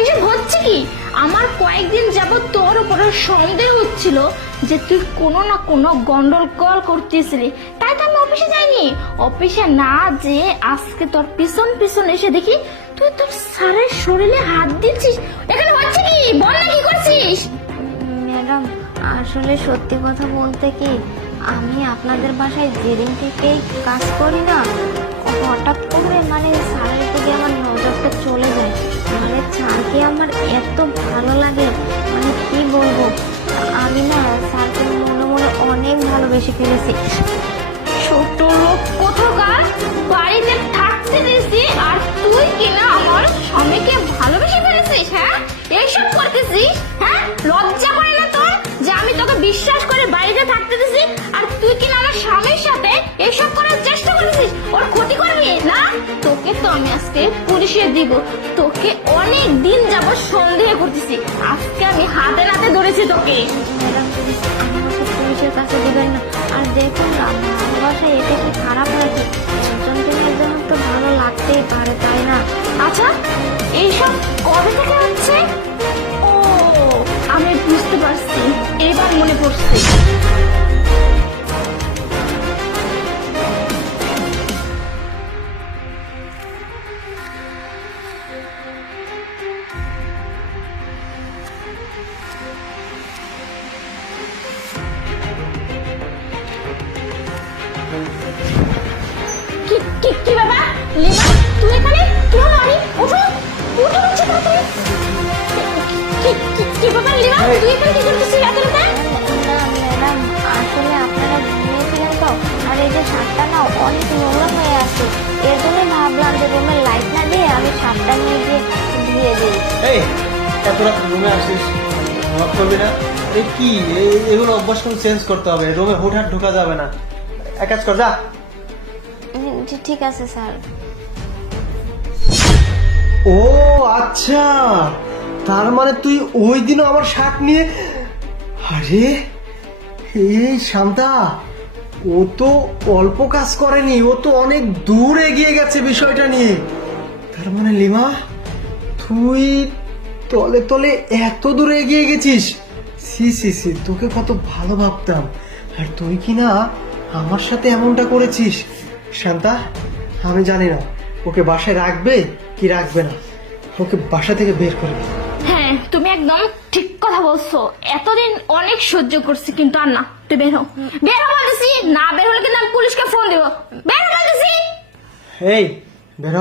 এসব হচ্ছে কি? আমার কয়েকদিন যাবত তোর উপরে সন্দেহ হচ্ছিল যে তুই কোনো না কোনো গন্ডল কল করতেছিলি, তাই তো আমি অফিসে যাইনি। অফিসে না যে আজকে তোর পিছন পিছন এসে দেখি তুই তোর স্যারের শরীরে হাত দিচ্ছিস। এখানে হচ্ছে কি? বল না কি করছিস? ম্যাডাম, আসলে সত্যি কথা বলতে কি, আমি আপনাদের বাসায় যেদিন থেকেই কাজ করি না, হঠাৎ করে মানে স্যারের দিকে আমার নজরটা চলে যায়। মানে স্যারকে আমার এত ভালো লাগে, মানে কি বলবো, আমি না স্যারকে মনে মনে অনেক ভালোবেসে ফেলেছি। ছোট লোক কোথাকার, বাড়িতে থাকতে দিছি আর তুই কিনা আমার স্বামীকে ভালোবেসে ফেলেছিস? হ্যাঁ, এইসব করতেছিস? হ্যাঁ, লজ্জা করে না তোর যে আমি তোকে বিশ্বাস করে বাড়িতে থাকতে দিছি আর তুই কিনা আমার স্বামীর সাথে এইসব করার চেষ্টা করতেছিস? ওর ক্ষতি করবি না? তোকে তো আমি আজকে পুলিশে দিব। তোকে অনেক দিন যাবত সন্দেহ করতেছি, আজকে আমি হাতে নাতে ধরেছি তোকে। ম্যাডাম, প্লিজ আমাকে পুলিশের কাছে দিবেন না। আর দেখুন না, আমার বাসায় এটা কি খারাপ লাগে? একজনকে একজন তো ভালো লাগতেই পারে, তাই না? আচ্ছা, এইসব কবে থেকে হচ্ছে? ও, আমি বুঝতে পারছি, এবার মনে পড়ছে। কি কি কি বাবা? লিমা, তুই এখানে? কি হলো? আমি উঠো, উঠো বলছি তাড়াতাড়ি। কি ব্যাপার লিমা, তুই এখানে কি করতেছিস রাতে রাতে? না ম্যাডাম, আসলে আপনারা ঘুমিয়েছিলেন তো, আর এই যে শার্টটা না অনেক নোংরা হয়ে আছে, এর জন্যই ভাবলাম যে রুমের লাইট না দিয়ে আমি শার্টটা নিয়ে গিয়ে ধুয়ে দিই। এই এত রাত রুমে আসিস, ঘুমাত করবি না? এই কি এগুলো অভ্যাস করে চেঞ্জ করতে হবে, রুমে হুটহাট ঢোকা যাবে না। এক কাজ কর, যা। ঠিক আছে স্যার। ও আচ্ছা, তার মানে তুই ওই দিনও আমার শার্ট নিয়ে। আরে এই শান্তা, ও তো অল্প কাজ করেনি, ও তো অনেক দূর এগিয়ে গেছে বিষয়টা নিয়ে। তার মানে লিমা, তুই তলে তলে এত দূরে এগিয়ে গেছিস। সি সি সি, তোকে কত ভালো ভাবতাম, আর তুই কি না আমার সাথে এমনটা করেছিস। শান্তা, আমি জানি না ওকে বাসায় রাখবে কি রাখবে না, ওকে বাসা থেকে বের করবে। হ্যাঁ, তুমি একদম ঠিক কথা বলছো। এতদিন অনেক সহ্য করছি, কিন্তু আর না। তুই বের হ, বের হ বলতেছি। না বের হলে কিন্তু আমি পুলিশকে ফোন দিব। বের হ বলতেছি। এই বের হ।